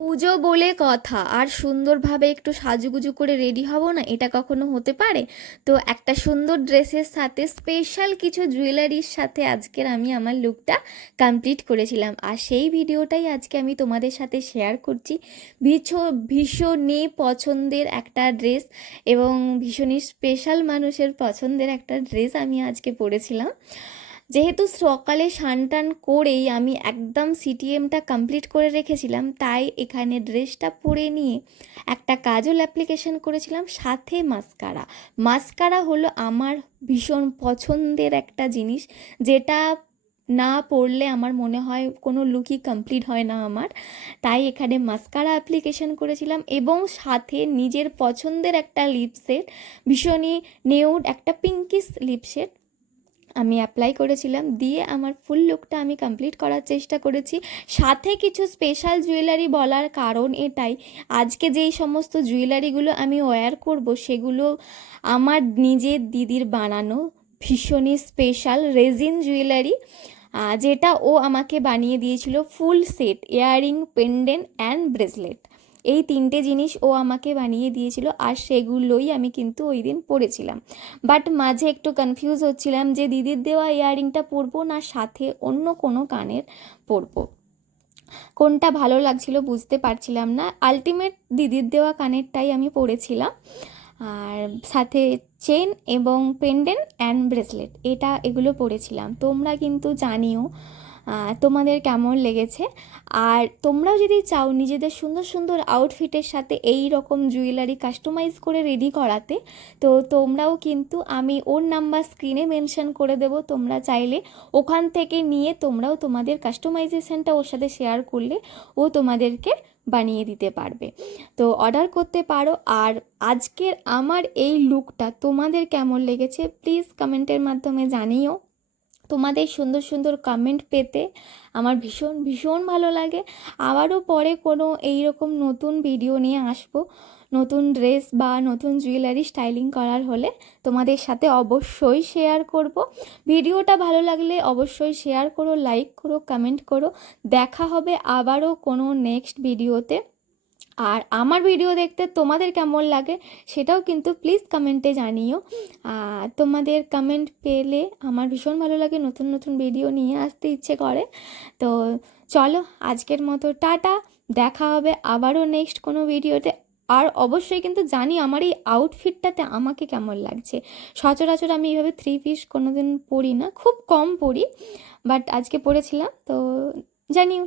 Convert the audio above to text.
পুজো বলে কথা আর সুন্দরভাবে একটু সাজুগুজু করে রেডি হব না, এটা কখনো হতে পারে? তো একটা সুন্দর ড্রেসের সাথে স্পেশাল কিছু জুয়েলারির সাথে আজকের আমি আমার লুকটা কমপ্লিট করেছিলাম, আর সেই ভিডিওটাই আজকে আমি তোমাদের সাথে শেয়ার করছি। ভীষণই পছন্দের একটা ড্রেস এবং ভীষণই স্পেশাল মানুষের পছন্দের একটা ড্রেস আমি আজকে পরেছিলাম। যেহেতু সকালে স্নান টান করেই আমি একদম সিটিএমটা কমপ্লিট করে রেখেছিলাম, তাই এখানে ড্রেসটা পরে নিয়ে একটা কাজল অ্যাপ্লিকেশন করেছিলাম, সাথে মাস্কারা। মাস্কারা হলো আমার ভীষণ পছন্দের একটা জিনিস, যেটা না পরলে আমার মনে হয় কোনো লুকই কমপ্লিট হয় না আমার। তাই এখানে মাস্কারা অ্যাপ্লিকেশন করেছিলাম এবং সাথে নিজের পছন্দের একটা লিপসেট, ভীষণই নিউড একটা পিঙ্কিশ লিপসেট আমি অ্যাপ্লাই করেছিলাম, দিয়ে আমার ফুল লুকটা আমি কমপ্লিট করার চেষ্টা করেছি। সাথে কিছু স্পেশাল জুয়েলারি বলার কারণ এটাই, আজকে যেই সমস্ত জুয়েলারিগুলো আমি ওয়্যার করব সেগুলো আমার নিজের দিদির বানানো ভীষণই স্পেশাল রেজিন জুয়েলারি, যেটা ও আমাকে বানিয়ে দিয়েছিল full set, earring, pendant and bracelet. এই তিনটে জিনিস ও আমাকে বানিয়ে দিয়েছিল, আর সেগুলোই আমি কিন্তু ওই দিন পরেছিলাম। বাট মাঝে একটু কনফিউজ হচ্ছিলাম যে দিদির দেওয়া ইয়াররিংটা পরবো না সাথে অন্য কোনো কানের পরবো, কোনটা ভালো লাগছিল বুঝতে পারছিলাম না। আলটিমেট দিদির দেওয়া কানেরটাই আমি পরেছিলাম, আর সাথে চেন এবং পেন্ডেন্ট অ্যান্ড ব্রেসলেট এগুলো পরেছিলাম। তোমরা কিন্তু জানিও তোমাদের কেমন লেগেছে, আর তোমরাও যদি চাও নিজেদের সুন্দর সুন্দর আউটফিটের সাথে এই রকম জুয়েলারি কাস্টমাইজ করে রেডি করাতে, তো তোমরাও কিন্তু আমি ওর নাম্বার স্ক্রিনে মেনশন করে দেবো, তোমরা চাইলে ওখান থেকে নিয়ে তোমরাও তোমাদের কাস্টমাইজেশনটা ওর সাথে শেয়ার করলে ও তোমাদেরকে বানিয়ে দিতে পারবে। তো অর্ডার করতে পারো। আর আজকের আমার এই লুকটা তোমাদের কেমন লেগেছে প্লিজ কমেন্টের মাধ্যমে জানিও। তোমাদের সুন্দর সুন্দর কমেন্ট পেতে আমার ভীষণ ভীষণ ভালো লাগে। আবারও পরে কোনো এই রকম নতুন ভিডিও নিয়ে আসবো, নতুন ড্রেস বা নতুন জুয়েলারি স্টাইলিং করার হলে তোমাদের সাথে অবশ্যই শেয়ার করব। ভিডিওটা ভালো লাগলে অবশ্যই শেয়ার করো, লাইক করো, কমেন্ট করো। দেখা হবে আবারও কোনো নেক্সট ভিডিওতে। আর আমার ভিডিও দেখতে তোমাদের কেমন লাগে সেটাও কিন্তু প্লিজ কমেন্টে জানিও। তোমাদের কমেন্ট পেলে আমার ভীষণ ভালো লাগে, নতুন নতুন ভিডিও নিয়ে আসতে ইচ্ছে করে। তো চলো আজকের মতো টাটা, দেখা হবে আবারও নেক্সট কোনো ভিডিওতে। আর অবশ্যই কিন্তু জানি আমার এই আউটফিটটাতে আমাকে কেমন লাগছে। সচরাচর আমি এইভাবে থ্রি পিস কোনো দিন পরি না, খুব কম পরি, বাট আজকে পরেছিলাম, তো জানিও।